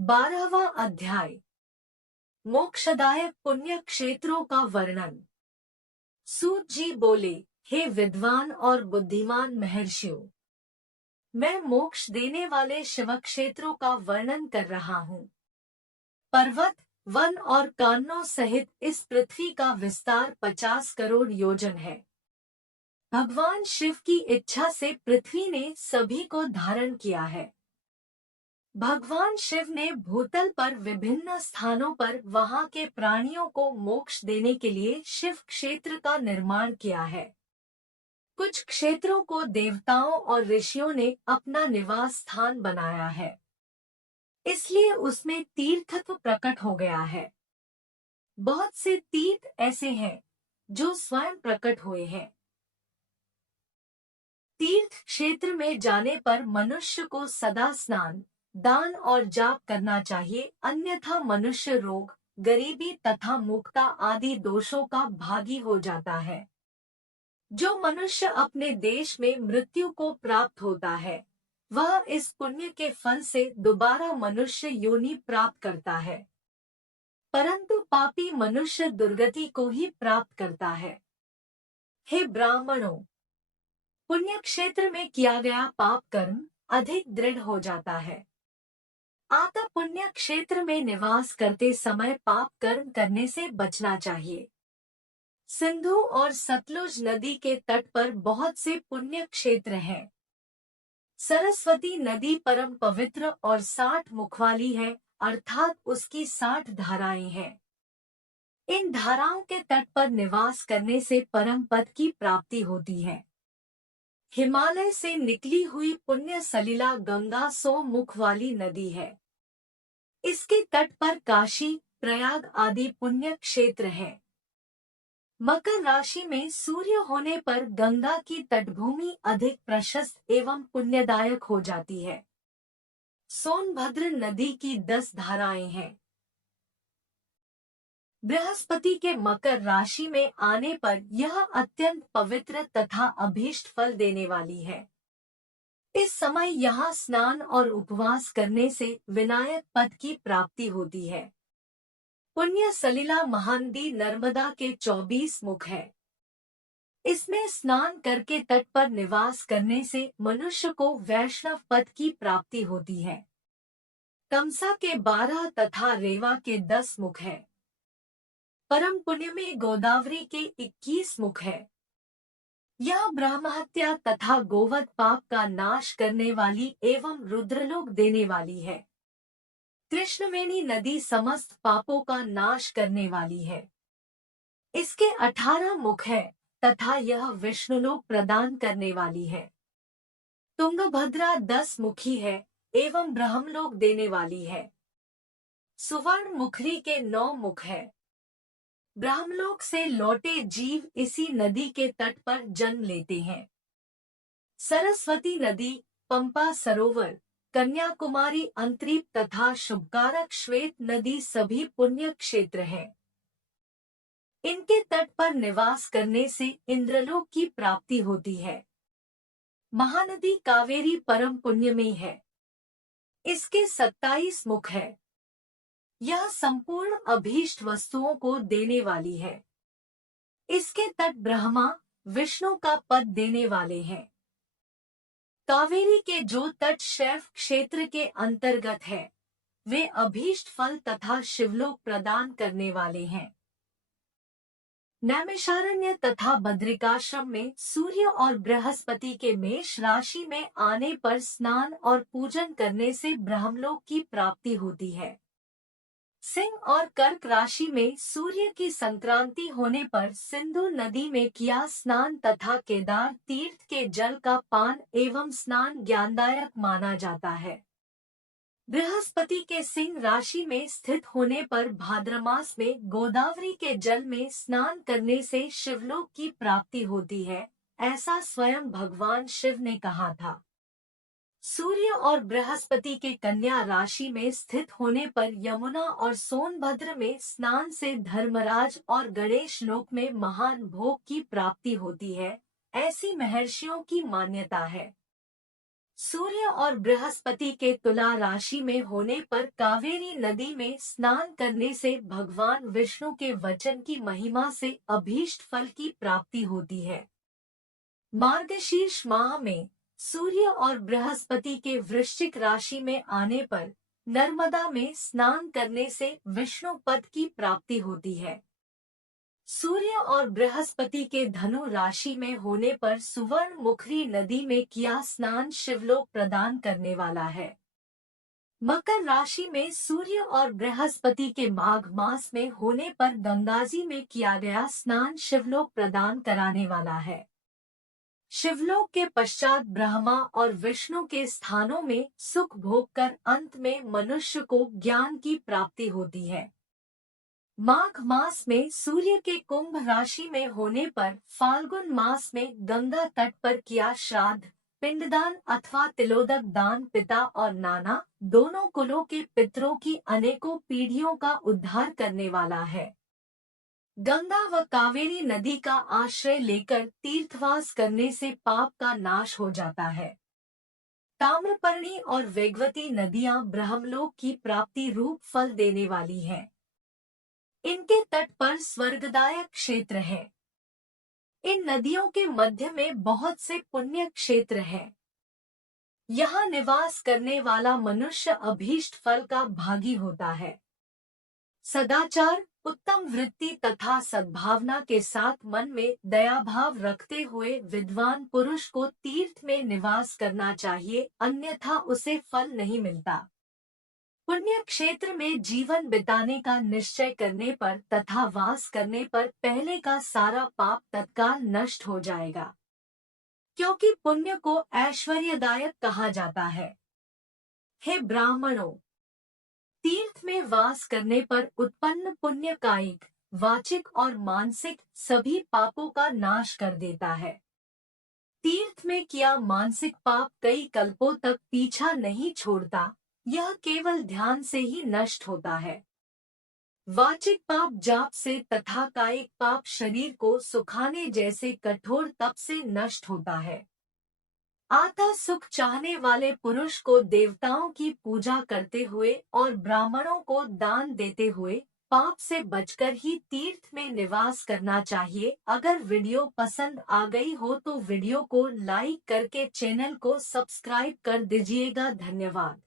12वां अध्याय। मोक्षदायक पुण्य क्षेत्रों का वर्णन। सूत जी बोले, हे विद्वान और बुद्धिमान महर्षियों, मैं मोक्ष देने वाले शिव क्षेत्रों का वर्णन कर रहा हूँ। पर्वत, वन और कानों सहित इस पृथ्वी का विस्तार 50 करोड़ योजन है। भगवान शिव की इच्छा से पृथ्वी ने सभी को धारण किया है। भगवान शिव ने भूतल पर विभिन्न स्थानों पर वहां के प्राणियों को मोक्ष देने के लिए शिव क्षेत्र का निर्माण किया है। कुछ क्षेत्रों को देवताओं और ऋषियों ने अपना निवास स्थान बनाया है, इसलिए उसमें तीर्थत्व प्रकट हो गया है। बहुत से तीर्थ ऐसे हैं जो स्वयं प्रकट हुए हैं। तीर्थ क्षेत्र में जाने पर मनुष्य को सदा स्नान, दान और जाप करना चाहिए, अन्यथा मनुष्य रोग, गरीबी तथा मुक्ता आदि दोषों का भागी हो जाता है। जो मनुष्य अपने देश में मृत्यु को प्राप्त होता है, वह इस पुण्य के फल से दोबारा मनुष्य योनि प्राप्त करता है, परंतु पापी मनुष्य दुर्गति को ही प्राप्त करता है। हे ब्राह्मणों, पुण्य क्षेत्र में किया गया पाप कर्म अधिक दृढ़ हो जाता है। अतः पुण्य क्षेत्र में निवास करते समय पाप कर्म करने से बचना चाहिए। सिंधु और सतलुज नदी के तट पर बहुत से पुण्य क्षेत्र हैं। सरस्वती नदी परम पवित्र और 60 मुख वाली है, अर्थात उसकी 60 धाराएं हैं। इन धाराओं के तट पर निवास करने से परम पद की प्राप्ति होती है। हिमालय से निकली हुई पुण्य सलिला गंगा 100 मुख वाली नदी है। इसके तट पर काशी, प्रयाग आदि पुण्य क्षेत्र हैं। मकर राशि में सूर्य होने पर गंगा की तटभूमि अधिक प्रशस्त एवं पुण्यदायक हो जाती है। सोनभद्र नदी की 10 धाराएं हैं। बृहस्पति के मकर राशि में आने पर यह अत्यंत पवित्र तथा अभीष्ट फल देने वाली है। इस समय यहाँ स्नान और उपवास करने से विनायक पद की प्राप्ति होती है। पुण्य सलिला महानदी नर्मदा के 24 मुख है। इसमें स्नान करके तट पर निवास करने से मनुष्य को वैष्णव पद की प्राप्ति होती है। तमसा के 12 तथा रेवा के 10 मुख है। परम पुण्य में गोदावरी के 21 मुख है। यह ब्रह्महत्या तथा गोवध पाप का नाश करने वाली एवं रुद्रलोक देने वाली है। कृष्णवेणी नदी समस्त पापों का नाश करने वाली है। इसके 18 मुख है तथा यह विष्णुलोक प्रदान करने वाली है। तुंगभद्रा 10 मुखी है एवं ब्रह्मलोक देने वाली है। सुवर्ण मुखरी के 9 मुख है। ब्रह्मलोक से लौटे जीव इसी नदी के तट पर जन्म लेते हैं। सरस्वती नदी, पंपा सरोवर, कन्याकुमारी अंतरीप तथा शुभकारक श्वेत नदी सभी पुण्य क्षेत्र हैं। इनके तट पर निवास करने से इंद्रलोक की प्राप्ति होती है। महानदी कावेरी परम पुण्यमयी है। इसके 27 मुख है। यह संपूर्ण अभीष्ट वस्तुओं को देने वाली है। इसके तट ब्रह्मा, विष्णु का पद देने वाले हैं। कावेरी के जो तट शैव क्षेत्र के अंतर्गत है, वे अभीष्ट फल तथा शिवलोक प्रदान करने वाले हैं। नैमिषारण्य तथा बद्रिकाश्रम में सूर्य और बृहस्पति के मेष राशि में आने पर स्नान और पूजन करने से ब्रह्मलोक की प्राप्ति होती है। सिंह और कर्क राशि में सूर्य की संक्रांति होने पर सिंधु नदी में किया स्नान तथा केदार तीर्थ के जल का पान एवं स्नान ज्ञानदायक माना जाता है। बृहस्पति के सिंह राशि में स्थित होने पर भाद्रमास में गोदावरी के जल में स्नान करने से शिवलोक की प्राप्ति होती है, ऐसा स्वयं भगवान शिव ने कहा था। सूर्य और बृहस्पति के कन्या राशि में स्थित होने पर यमुना और सोनभद्र में स्नान से धर्मराज और गणेश लोक में महान भोग की प्राप्ति होती है, ऐसी महर्षियों की मान्यता है। सूर्य और बृहस्पति के तुला राशि में होने पर कावेरी नदी में स्नान करने से भगवान विष्णु के वचन की महिमा से अभीष्ट फल की प्राप्ति होती है। मार्गशीर्ष माह में सूर्य और बृहस्पति के वृश्चिक राशि में आने पर नर्मदा में स्नान करने से विष्णु पद की प्राप्ति होती है। सूर्य और बृहस्पति के धनु राशि में होने पर सुवर्ण मुखरी नदी में किया स्नान शिवलोक प्रदान करने वाला है। मकर राशि में सूर्य और बृहस्पति के माघ मास में होने पर गंगाजी में किया गया स्नान शिवलोक प्रदान कराने वाला है। शिवलोक के पश्चात ब्रह्मा और विष्णु के स्थानों में सुख भोग कर अंत में मनुष्य को ज्ञान की प्राप्ति होती है। माघ मास में सूर्य के कुंभ राशि में होने पर फाल्गुन मास में गंगा तट पर किया श्राद्ध, पिंडदान अथवा तिलोदक दान पिता और नाना दोनों कुलों के पितरों की अनेकों पीढ़ियों का उद्धार करने वाला है। गंगा व कावेरी नदी का आश्रय लेकर तीर्थवास करने से पाप का नाश हो जाता है। ताम्रपर्णी और वेगवती नदियां ब्रह्मलोक की प्राप्ति रूप फल देने वाली हैं। इनके तट पर स्वर्गदायक क्षेत्र है। इन नदियों के मध्य में बहुत से पुण्य क्षेत्र हैं। यहाँ निवास करने वाला मनुष्य अभीष्ट फल का भागी होता है। सदाचार, उत्तम वृत्ति तथा सद्भावना के साथ मन में दयाभाव रखते हुए विद्वान पुरुष को तीर्थ में निवास करना चाहिए, अन्यथा उसे फल नहीं मिलता। पुण्य क्षेत्र में जीवन बिताने का निश्चय करने पर तथा वास करने पर पहले का सारा पाप तत्काल नष्ट हो जाएगा, क्योंकि पुण्य को ऐश्वर्यदायक कहा जाता है। हे ब्राह्मणों, तीर्थ में वास करने पर उत्पन्न पुण्य कायिक, वाचिक और मानसिक सभी पापों का नाश कर देता है। तीर्थ में किया मानसिक पाप कई कल्पों तक पीछा नहीं छोड़ता, यह केवल ध्यान से ही नष्ट होता है। वाचिक पाप जाप से तथा कायिक पाप शरीर को सुखाने जैसे कठोर तप से नष्ट होता है। आता सुख चाहने वाले पुरुष को देवताओं की पूजा करते हुए और ब्राह्मणों को दान देते हुए पाप से बचकर ही तीर्थ में निवास करना चाहिए। अगर वीडियो पसंद आ गई हो तो वीडियो को लाइक करके चैनल को सब्सक्राइब कर दीजिएगा। धन्यवाद।